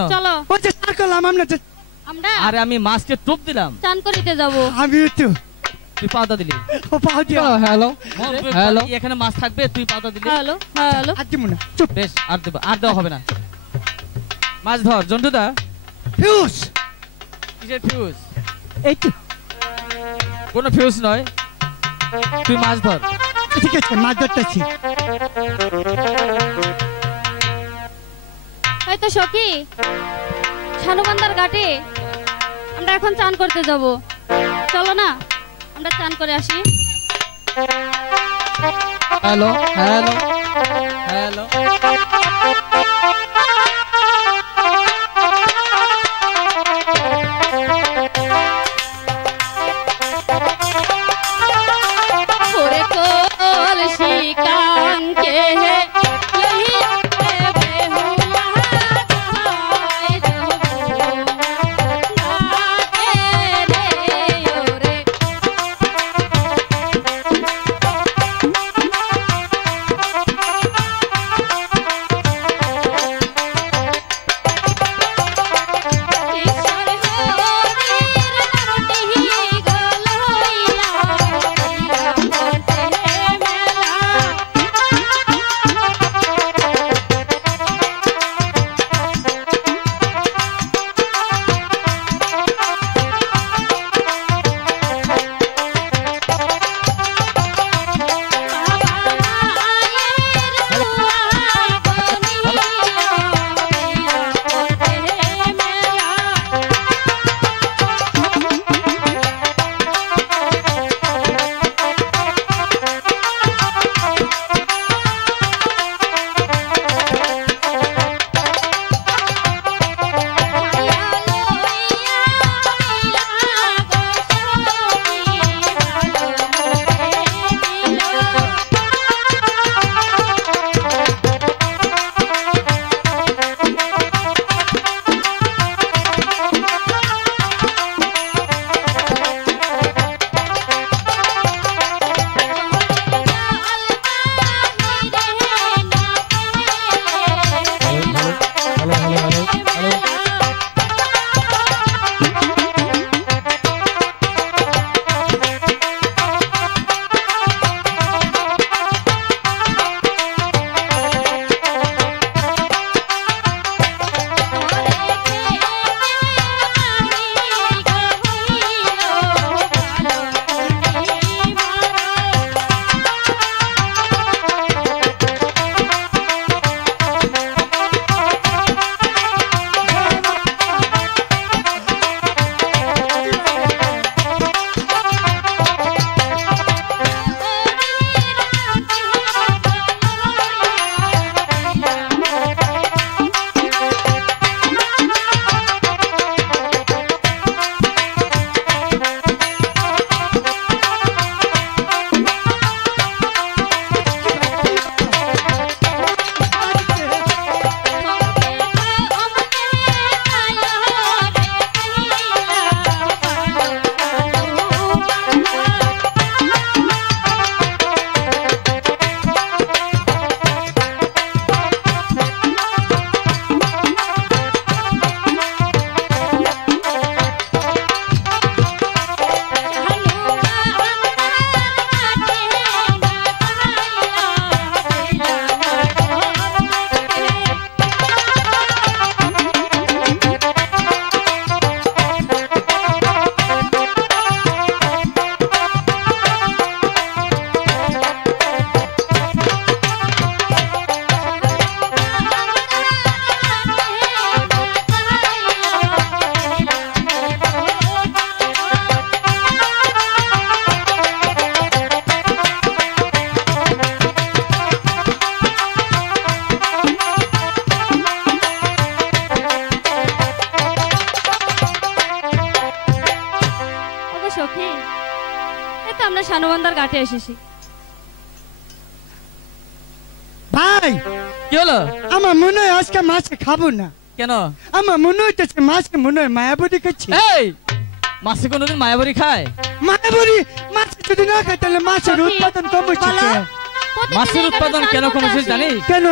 চলো ওই যে স্নান করলাম আমরা আরে আমি মাছকে টোপ দিলাম। চান করিতে যাব। আমি তো তুই পাতা দিলি। ও পাও দিয়া হ্যালো হ্যালো এখানে মাছ থাকবে তুই পাতা দিলি। হ্যালো হ্যালো আদি মুনা চুপ বেশ আর দেওয়া হবে না। মাছ ধর জন্টুদা। ফিউজ কিসের ফিউজ? এই তো কোনো ফিউজ নয়, তুই মাছ ধর। ঠিক আছে মাছ ধরতেছি। এই তো সখী শানুবান্দার ঘাটে আমরা এখন চান করতে যাব। চলো না আমরা চান করে আসি। হ্যালো হ্যালো হ্যালো ওরে কলসি কাঙ্কে সখী এই তো আমরা শানুবান্দার ঘাটে এসেছি। ভাই কি হলো? আমার মনে হয় আজকে মাছ খাবো না। কেন? আমার মনে হইতেছে মাছকে মনে হয় মায়াবতী খাচ্ছে। এই মাছে কোনোদিন মায়াবরী খায়? মায়াবতী মাছ যদি না খায় তাহলে মাছের উৎপাদন কম হচ্ছে। মাছের উৎপাদন কেন কমেছে জানিস? কেন?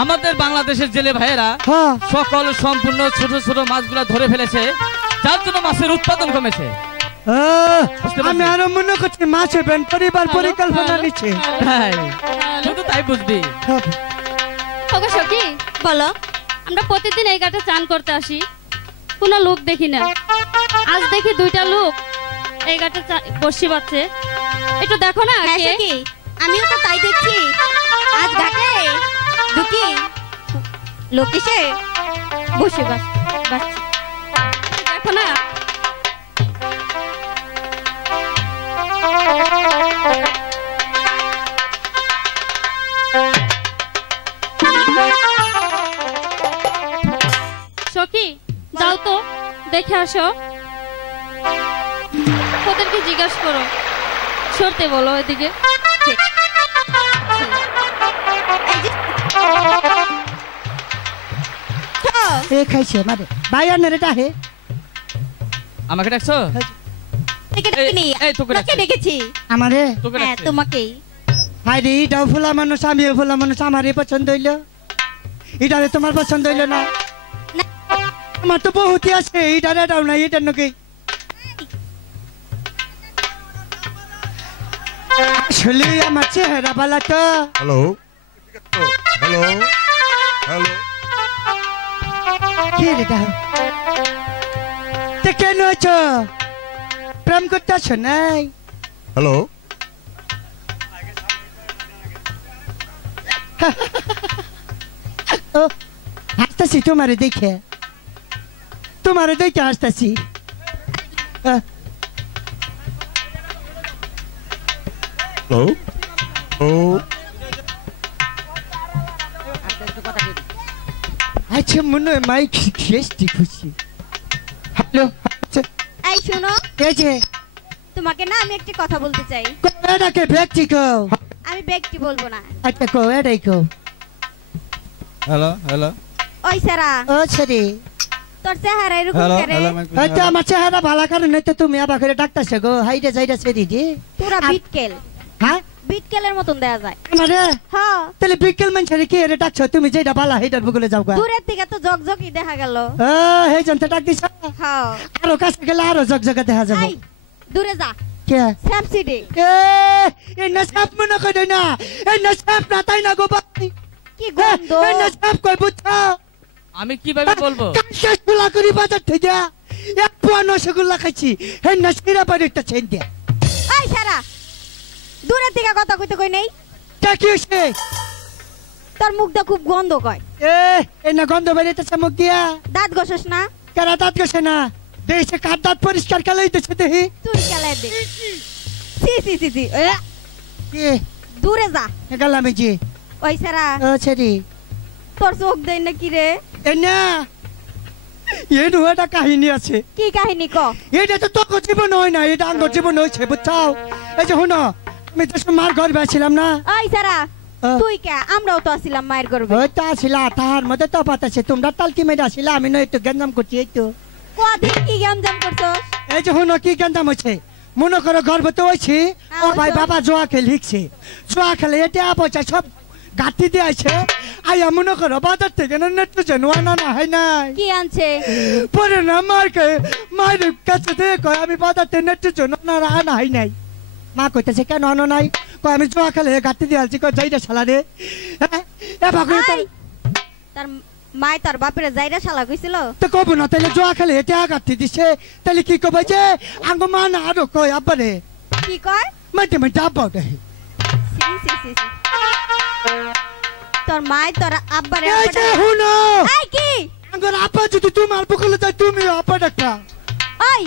আমাদের বাংলাদেশের জেলে ভাইয়েরা হ্যাঁ সকল সম্পূর্ণ ছোট ছোট মাছগুলা ধরে ফেলেছে, যার জন্য মাছের উৎপাদন কমেছে। বুঝতে পারছি। আমি আরো মনে করছি মাছে বেন পরিবার পরিকল্পনা নিচ্ছে তাই শুধু তাই বুঝবি। ওগো সখী, বলো। আমরা প্রতিদিন এই ঘাটে চান করতে আসি, কোনো লোক দেখি না। আজ দেখি দুইটা লোক এই ঘাটে বসি বাচ্ছে। একটু দেখো না হ্যাঁ কে? সখী, আমিও তো তাই দেখছি। আজ ঘাটে দুটি লোক এসে বসে বাসছে। একটু দেখো না। সখী, যাও তো দেখে আসো, ওদেরকে জিজ্ঞাসা করো, সরতে বলো এদিকে। ঠিক। এই যে- তো, এ খাইছে মারে ভাই আনের এটা হে আমাকে ডাকছো? একে ডাকিনি, এই তোকে তোকে ডাকছি। ডেকেছি। আমারে তোকে হ্যাঁ, ডাকছি। তোমাকেই। হাই রে এটাও ফুলা মানুষ আমিও ফুলা মানুষ আমারই পছন্দ হইলো, এটারে তোমার পছন্দ হইলো না? না। আমার তো বহুতই আছে, এটারে এটাও নাই, এটার নাকি আসলে আমার চেহারা বালা তো। হ্যালো হ্যালো হ্যালো কে রে এটা তে কেন আছো? প্রেম করতে আছো নাই? হ্যালো ও হাসতাছি তোমারে দেখে, তোমারে দেখে হাসতাছি। হ্যালো ও আচ্ছা মনে হয় মাইক খেয়েছি খুশি। হ্যালো এই শোনো, এই যে তোমাকে না আমি একটা কথা বলতে চাই। এটাকে ব্যক্তি কো, আমি ব্যক্তি বলবো না। আচ্ছা কো এটাই কো। হ্যালো হ্যালো ওই সারা, ও ছেড়ে তোর চেহারা এরকম হ্যালো করে। হ্যালো আচ্ছা আমার চেহারা ভালো কারণে তো তুমি আবার করে ডাক্তারছে গো, হাইডে যাইডে ছেড়ে দি। পুরা বিটকেল, হ্যাঁ বিটকেলের মতন দেয়া যায়। আমারে হ্যাঁ, তাহলে বিকেল মানুষের কি এর ডাকছো তুমি, যেটা ভালো হেটার বুকুলে যাও গা। দূরের থেকে তো জকজকি দেখা গেল। ও হে জানতে ডাক দিছ, হ্যাঁ, আরো কাছে গেলে আরো জগজগা দেখা যাবে। এই দূরে যা, কে সাবসিডি। এ নসাব মনে করে না, এ নসাব না তাই না গো ভাই, কি গন্ধ! এ নসাব কই বুঝছো? আমি কিভাবে বলবো? কাঁচা গুলা করি বাজার থেকে এক পোয়া রসগোল্লা খাইছি, হে নসিরা বাড়ি একটা চেন দিয়া। এই সারা, দূরের থেকে কথা কইতে কই নেই। তা কি হইছে? তোর মুখটা খুব গন্ধ কয়। এ না গন্ধ বেরিয়েছে মুখ দিয়া, দাঁত ঘষস না? কারা দাঁত গেছে না, দেখছে কার দাঁত পরিষ্কার কালাই দিচ্ছে দেখি। তুই কেলাই দে। সি সি সি সি, এ দূরে যা। গেলাম জি। ওই সারা, ও ছেড়ি তোর চোখ দেয় না কি রে? এ না এ নো একটা কাহিনী আছে, কি কাহিনী ক? এটা তো তোর জীবন হয় না, এটা আঙ্গর জীবন হয়েছে বুঝছাও। এই যে শুনো, আমি তো মার ঘর বেছিলাম না, ওই সারা, হ্যাঁ। তুই কে? আমরাও তো আসিলাম মায়ের গর্ভে। ওই তো আসিলা, তাহার মধ্যে তো পাত আছে, তোমরা তালকি মেরে আসিলা, আমি নয় একটু গেঞ্জাম করছি। এই তো কদিন কি গেমজাম করছস? এই যে শুনো কি গেঞ্জাম হচ্ছে, মনে করো গর্ভতে হয়েছি, ও ভাই বাবা জোয়া খেলে লিখছে, জোয়া খেলে এটা পয়সা সব গাঁটি দিয়ে আছে, আইয়া মনে করো বাজার থেকে না নেট যেন আনা না হয় নাই, কি আনছে? পরে না মারকে মায়ের কাছে দিয়ে কয় আমি বাজার থেকে নেট যেন আনা হয় নাই। মা কইতেছে কেন আনো নাই, কয় আমি জোয়া খেলে গাঁটি দিয়ে আলছি, কয় যাইটা শালা রে। এ ভাগে আই, তার মাই তার বাপের যাইরা শালা কইছিল। তো কব না, তাহলে জোয়া খেলে এটা গাঁটি দিছে, তাহলে কি কবে যে আঙ্গ মা না আরো কয় আব্বারে কি কয়? মাঝে মাঝে আব্বা ওটা। সি সি সি সি। তোর মাই তোর আব্বারে এই যে শুনো, এই কি? আঙ্গর আব্বা যদি তোমার বুকুলে যায় তুমি আব্বা ডাক্তা। ওই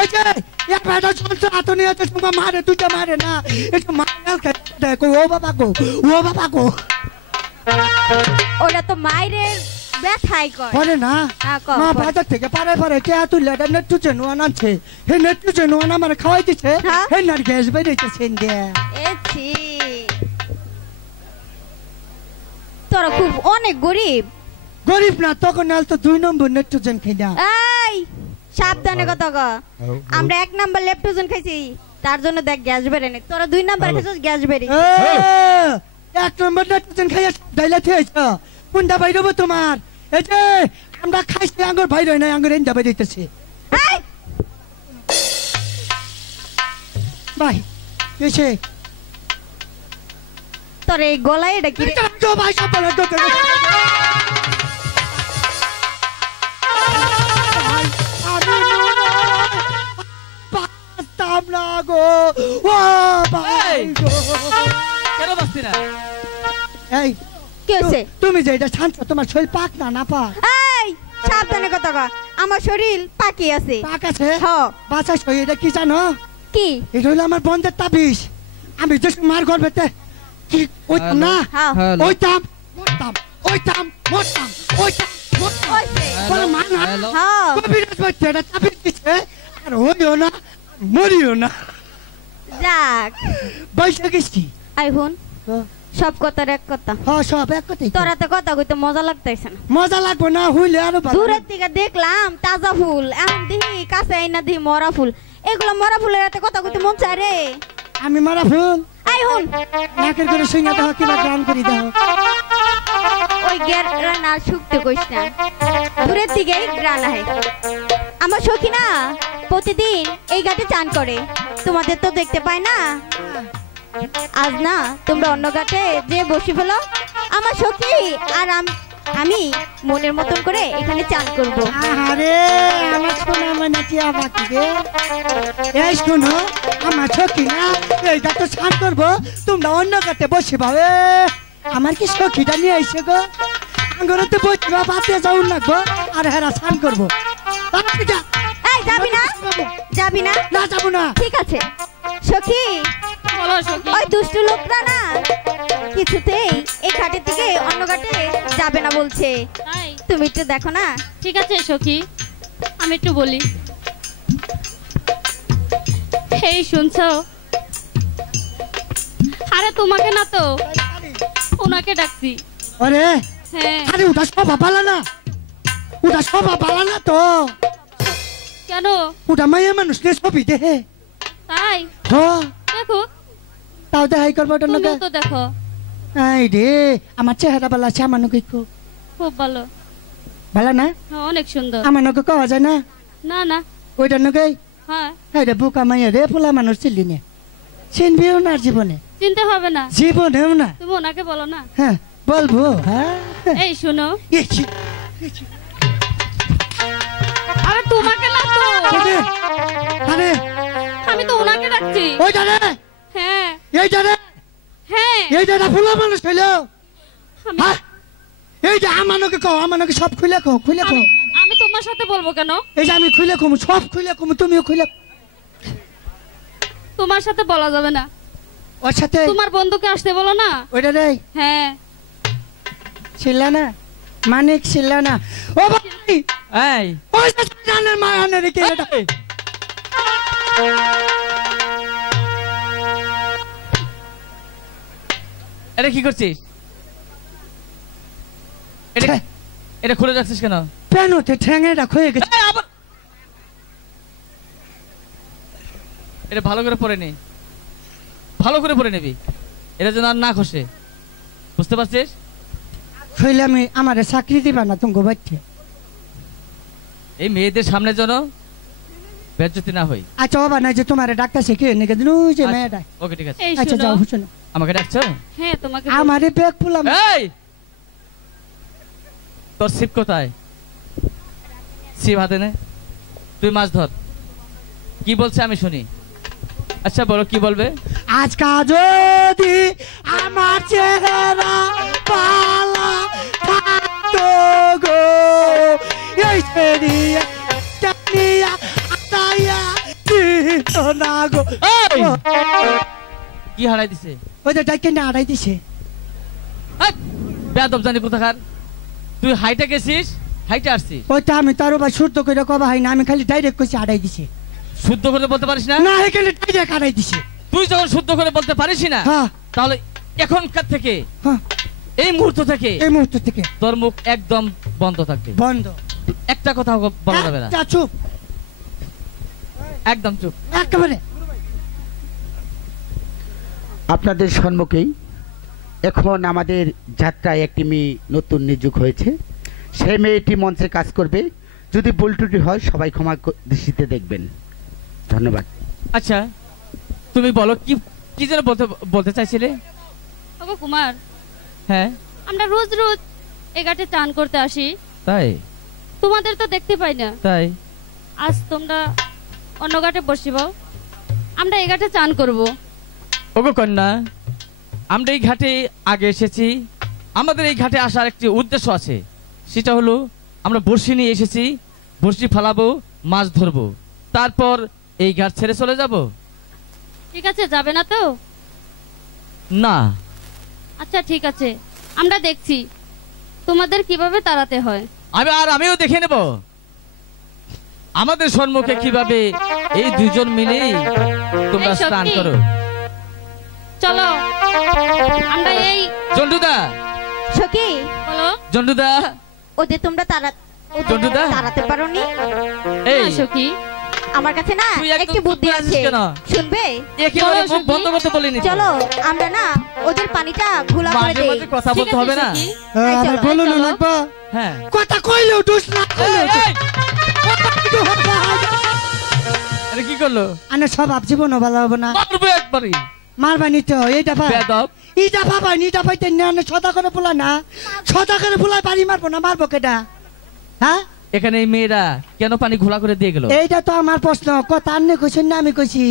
এই যে এক বেটা চলছে হাত নিয়ে আছে, তোমার মারে দুইটা মারে না, একটু মারাল খাই কই ও বাবা গো, ও বাবা গো ওটা তো মায়ের ব্যথাই কয়। করে না। হ্যাঁ, ক, মা ক। বাজার থেকে পারে পারে কে তুললে এটা নেট্টু চেন আনছে, হে নেট্টু চেন আমার খাওয়াই দিছে, হ্যাঁ। হে নার গ্যাস বেরিয়েছে সেন দিয়ে। এছি তোরা খুব অনেক গরিব। গরিব না তখন নাল তো 2 নম্বর নেট্টু চেন খাই না। এই সাবধানে কথা ক। আমরা 1 নাম্বার লেপটোজেন খাইছি, তার জন্য দেখ গ্যাস বেরে নি। তোরা 2 নাম্বার খাইছিস, গ্যাস বেরি। এক নম্বর নাইট্রোজেন খাইয়া ডাইলা থেয়েছ কোনটা বাইরব তোমার এই যে আমরা খাইছি আঙ্গুর বাইর হয় না আঙ্গুর এনটা বাইরেছে এই, ভাই এসে তোর এই গলায় এটা কি রে? তো ভাই সব বলে তো গো ও ভাই গো কেন বাঁচতি না? এই কি হয়েছে? তুমি যে এটা শান্ত তোমার শরীর পাক না না পাক এই সাবধানে কথা কও, আমার শরীর পাকি আছে। পাক আছে হ, বাচ্চা শরীর এটা কি জানো কি? এটা হলো আমার বন্ধের তাবিজ আমি যে মার গর্বেতে কি ওইতাম না হ্যাঁ, হ্যালো ওইতাম মরতাম ওইতাম মরতাম ওইতাম মরতাম হইছে। বলে মা না হ্যালো হ্যাঁ, কবিরাজ বলছে এটা তাবিজ দিচ্ছে আর হইও না মরিও না যাক বৈশা গেছি আই হুন, সব কথার এক কথা। হ্যাঁ সব এক কথাই তো। তোরা তো কথা কইতে মজা লাগতেছে না। মজা লাগবে না হইলে আরো ভালো দূরের থেকে দেখলাম তাজা ফুল, এখন দেখি কাছে আইনা দেখি মরা ফুল। এগুলো মরা ফুলের হাতে কথা কইতে মন চায় রে। আমি মারা ফুল আই হুন, নাকের করে শুনে দাও কিবা গান করি দাও ওই গ্রান আর শুকতে কইস না, দূরের দিকেই গ্রান আহে। আমার সখী না প্রতিদিন এই ঘাটে চান করে, তোমাদের তো দেখতে পাই না। আজ না তোমরা অন্য ঘাটে যে বসে ফেলো, আমার সখী আর আমি মনের মতন করে এখানে চান করব। আরে আমার শোনা মানে কি বাকি রে এই শোনো আমার সখী না এইটা তো স্নান করবো তোমরা অন্য কাটে বসে ভাবে আমার কি সখীটা নিয়ে আইসে গো আঙ্গরতে বসবা বাতে যাও লাগবো আর হেরা স্নান করবো তাড়াতাড়ি যা। এই যাবি না? যাবি না? না যাবো না ঠিক আছে সখী, বলো সখী। ওই দুষ্টু লোকরা না কিছুতেই এই ঘাটের থেকে অন্য ঘাটে যাবে না বলছে। তাই তুমি একটু দেখো না। ঠিক আছে সখী, আমি একটু বলি। এই শুনছো? আরে তোমাকে না তো, ওনাকে ডাকছি। আরে হ্যাঁ। আরে ওটা সব ভালো না ওটা সব ভালো না তো কেন? ওটা মাইয়া মানুষ নে ছবি দেহে তাই হ্যাঁ দেখো, তাও দেখাই করবো ওটা তুমিও নাকি তো দেখো, এই রে আমার চেহারা ভালো আছে আমার নাকি খুব ভালো। ভালো না হ্যাঁ, অনেক সুন্দর। আমার নাকি কওয়া যায় না না না, ওইটা নাকি হ্যাঁ এই রে বুকা মাইয়া রে পোলা মানুষ চিনলি নে চিনবিও না জীবনে চিনতে হবে না, জীবনেও না তুমি ওনাকে বলো না। হ্যাঁ বলবো হ্যাঁ এই শুনো, ইছি, আরে তোমাকে না তো, আরে আরে আমি তো ওনাকে ডাকছি। ওইটা রে হ্যাঁ এইটা রে হ্যাঁ, এইটা না পোলা মানুষ হইলো আমি হ্যাঁ এই যে আমার নাকি কও আমার নাকি সব খুলে কও আমি তোমার সাথে বলবো কেন? এই যে আমি খুলে কমু সব খুলে কমু তুমিও খুলে তোমার সাথে বলা যাবে না, ওর সাথে তোমার বন্ধুকে আসতে বলো না। ওইটা রে হ্যাঁ ছিল না মানিক ছিল না ও ভাই এই ওই যে জানের মা আনে রে কে এটা এই, এটা কি করছিস? এটা এটা খুলে রাখছিস কেন? পেনোতে ঠ্যাঙেটা খুয়ে গেছে এই, আবার এটা ভালো করে পরে নে, ভালো করে পরে নিবি, এটা যেন আর না খসে, বুঝতে পারছিস? হইলে আমি আমারে চাকরি দিবা না তুমি বাচ্চা এই মেয়েদের সামনে যেন বেজ্জতি না হই। আচ্ছা বাবা না যে তোমার ডাক্তার শিখে নাকি দিন ওই যে মেয়েটা ওকে ঠিক আছে। এই আচ্ছা শুনো, যাও শুনো আমাকে ডাকছো? হ্যাঁ তোমাকে আমারে ব্যাগ ফুলাম এই তোর ছিপ কোথায়? ছিপ হাতে নে, তুই মাছ ধর। কি বলছে আমি শুনি। আচ্ছা বলো কি বলবে? আজকা যদি আমার চেহারা পালা থাকতো গো এই ছেড়িয়া টানিয়া আতাইয়া দিত না গো এই! কি হারাই দিছে? ওই যে ডাইকে না আড়াই দিছে বেয়াদব জানি কোথাকার। তুই হাইটে গেছিস, হাইটে আসছিস, ওইটা আমি তারও বা শুদ্ধ করে কবা হয় না আমি খালি ডাইরেক্ট কইছি আড়াই দিছে শুদ্ধ করে বলতে পারিস না? না এখানে ডাইরেক্ট আড়াই দিছে তুই যখন শুদ্ধ করে বলতে পারিস না, হ্যাঁ তাহলে এখনকার থেকে হ্যাঁ এই মুহূর্ত থেকে এই মুহূর্ত থেকে তোর মুখ একদম বন্ধ থাকবে, বন্ধ একটা কথা বলা যাবে না, যা চুপ একদম চুপ। একেবারে আপনাদের সম্মুখেই এখন আমাদের যাত্রায় একটি মেয়ে নতুন নিযুক্ত হয়েছে। সেই মেয়েটি মঞ্চে কাজ করবে। যদি ভুল ত্রুটি হয় সবাই ক্ষমা দৃষ্টিতে দেখবেন। ধন্যবাদ। আচ্ছা তুমি বলো কি কি যেন বলতে চাইছিলে? ওগো কুমার, হ্যাঁ আমরা রোজ রোজ এই ঘাটে চান করতে আসি, তাই তোমাদের তো দেখতে পাই না। তাই আজ তোমরা অন্য ঘাটে বসিবাও, আমরা এই ঘাটে চান করব। ওগো কন্যা, আমরা এই ঘাটে আগে এসেছি। আমাদের এই ঘাটে আসার একটি উদ্দেশ্য আছে, সেটা হলো আমরা বড়শি নিয়ে এসেছি। বড়শি ফালাবো, মাছ ধরবো, তারপর এই ঘাট ছেড়ে চলে যাব। ঠিক আছে, যাবে না তো? না আচ্ছা ঠিক আছে, আমরা দেখছি তোমাদের কিভাবে তাড়াতে হয়। আমিও দেখে নেব আমাদের সম্মুখে কিভাবে এই দুজন মিলে তোমরা এই স্নান সত্যি? করো। চলো আমরা এই জন্টুদা, সখী, বলো। জন্টুদা, ওদের তোমরা জন্টুদা? তাড়াতে পারোনি? এই হ্যাঁ, সখী, আমার কাছে না তুই একদম একটি বুদ্ধি চুপ করে আছে, আছিস কেন? শুনবে? একেবারে চলো, মুখ সখী। বন্ধ করতে বলিনি তো। চলো আমরা না ওদের পানিটা ঘোলা করে মাঝে দেই। মাঝে কথা ঠিক বলতে আছে, হবে না? সখী। আমি চলো, বলুন চলো। লাগবো হ্যাঁ কথা কইলেও দোষ না এই, এই! আরে কি করলো? আনে সব জীবন ভালো হবে না। মারবো একবারই। মারবানি তো এইটা ভাই বেয়াদব। এইটা ভাবাই নিটা পাইতে না সদা করে পোলা না, সদা করে পোলা বাড়ি মারবো না, মারবো কেটা? হ্যাঁ, এখানে এই মেয়েরা কেন পানি ঘোলা করে দিয়ে গেল? এইটা তো আমার প্রশ্ন। কথা আপনি কইছেন না আমি কইছি?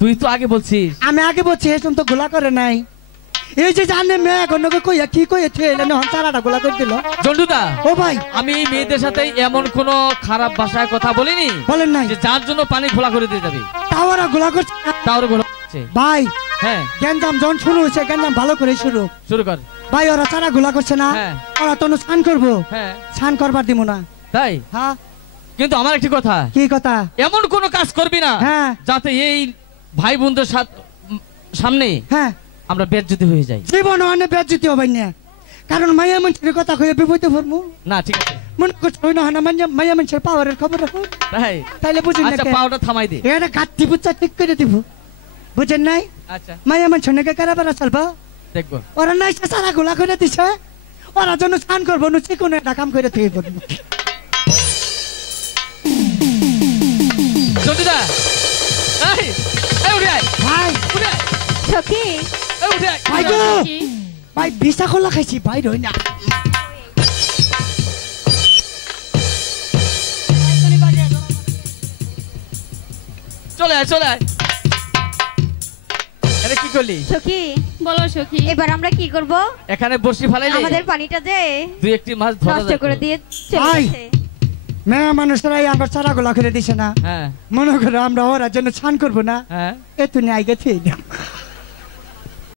তুই তো আগে বলছিস। আমি আগে বলছি এসম তো গোলা করে নাই। এই যে জানে মেয়ে গন্ডকে কইয়া কি কইয়া থুইলে না চারাটা গোলা করে দিল। জন্টুদা, ও ভাই আমি এই মেয়েদের সাথে এমন কোনো খারাপ ভাষায় কথা বলিনি বলেন নাই, যে যার জন্য পানি ঘোলা করে দিয়ে যাবে। তাও ওরা গোলা করছে না। তাও ঘোলা করছে। ভাই হ্যাঁ গ্যাঞ্জাম যখন শুরু হয়েছে, গ্যাঞ্জাম ভালো করে শুরু। শুরু কর। ভাই ওরা চারা গোলা করছে না, হ্যাঁ। ওরা তো স্নান করবো, হ্যাঁ স্নান করবার দিব না। তাই হ্যাঁ, কিন্তু আমার একটি কথা, কি কথা? এমন কোনো কাজ করবি না হ্যাঁ যাতে এই ভাই বোনদের সামনে হ্যাঁ, আমরা বেজ্জতি হয়ে যাই। জীবন অনেক বেজ্জতি হবে না, কারণ মাইয়া মানুষের কথা কয়ে বিপদে পড়বো। না ঠিক আছে, মনে করছো না মাইয়া মানুষের পাওয়ারের খবর রাখো, তাই তাইলে বুঝুন না আচ্ছা কে? পাওটা থামাই দে। এটা গাঁতি বুচ্চা ঠিক করে দিব, বুঝেন নাই? আচ্ছা মাইয়া মানুষের নাকি কারাবারা চলবা, দেখবো। ওরা নাই সারা গোলা করে দিছে, ওরা জন্য স্নান করবো নুচি কোনো একটা কাম করে থেকে করবো। জন্টুদা, এই এই উঠে আয়, ভাই উঠে আয়, সখী, এই উঠে আয়। ভাই গো, সখী, ভাই ভিসা খোলা খাইছি, ভাই রই না। চলে আয়, চলে আয়। আরে কি করলি? সখী, বলো সখী। এবার আমরা কি করব? এখানে বসি ফালাইলে আমাদের পানিটা যে দুই একটি মাছ ধরা নষ্ট যায় করে তো। দিয়ে চলে ভাই। গেছে। মেয়ে মানুষরাই আমার চারা গোলা করে দিছে না, হ্যাঁ মনে করো আমরা ওরা জন্য স্নান করবো না, হ্যাঁ এ তুমি আগে থেকে দাও।